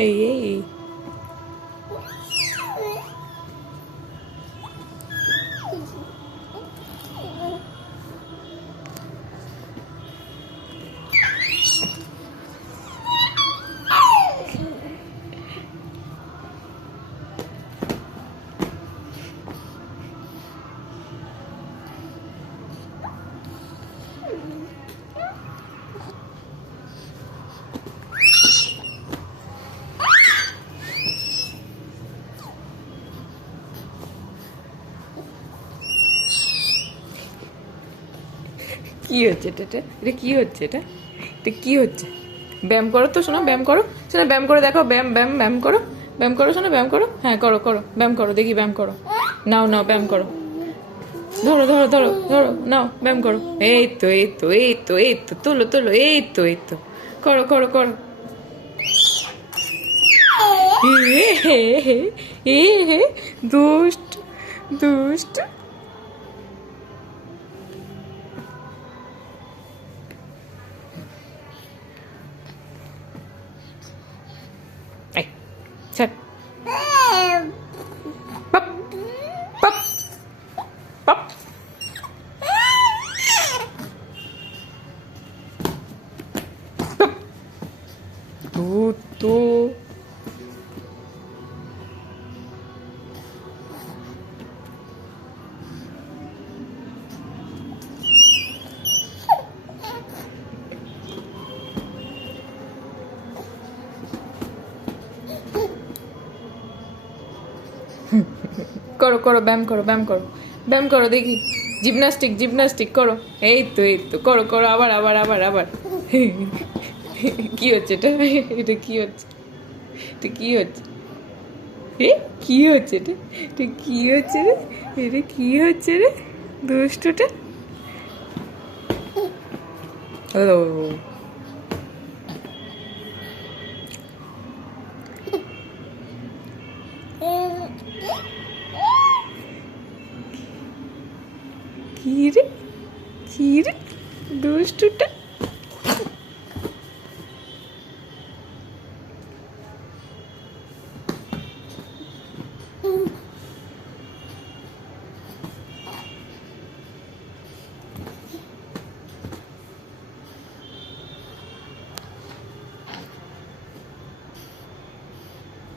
এই কি হচ্ছে এটা এটা কি হচ্ছে এটা এটা কি হচ্ছে? ব্যায়াম করো তো শোনো, ব্যায়াম করো শোনো, ব্যায়াম করে দেখো, ব্যায়াম ব্যায়াম ব্যায়াম করো, ব্যায়াম করো শোনো, ব্যায়াম করো, হ্যাঁ করো করো, ব্যায়াম করো দেখি, ব্যায়াম করো, নাও নাও ব্যায়াম করো, ধরো ধরো ধরো ধরো, নাও ব্যায়াম করো, এই তো এই তো এই তো এই তো, তোলো তোলো, এই তো এই তো, করো করো করো, এ হে হে, এ হে, দুষ্ট দুষ্ট। এই ছাড়, পপ পপ পপ, তো করো করো, ব্যায়াম করো, ব্যায়াম করো, ব্যায়াম করো দেখি, জিমনাস্টিক জিমনাস্টিক করো, এই তো করো করো, আবার আবার আবার আবার। কি হচ্ছে এটা? এটা কি হচ্ছে? এটা কি হচ্ছে? এ কি হচ্ছে এটা? এটা কি হচ্ছে রে? এটা কি হচ্ছে রে দুষ্টুটা? ও কি রে, কি রে দুষ্টুটা?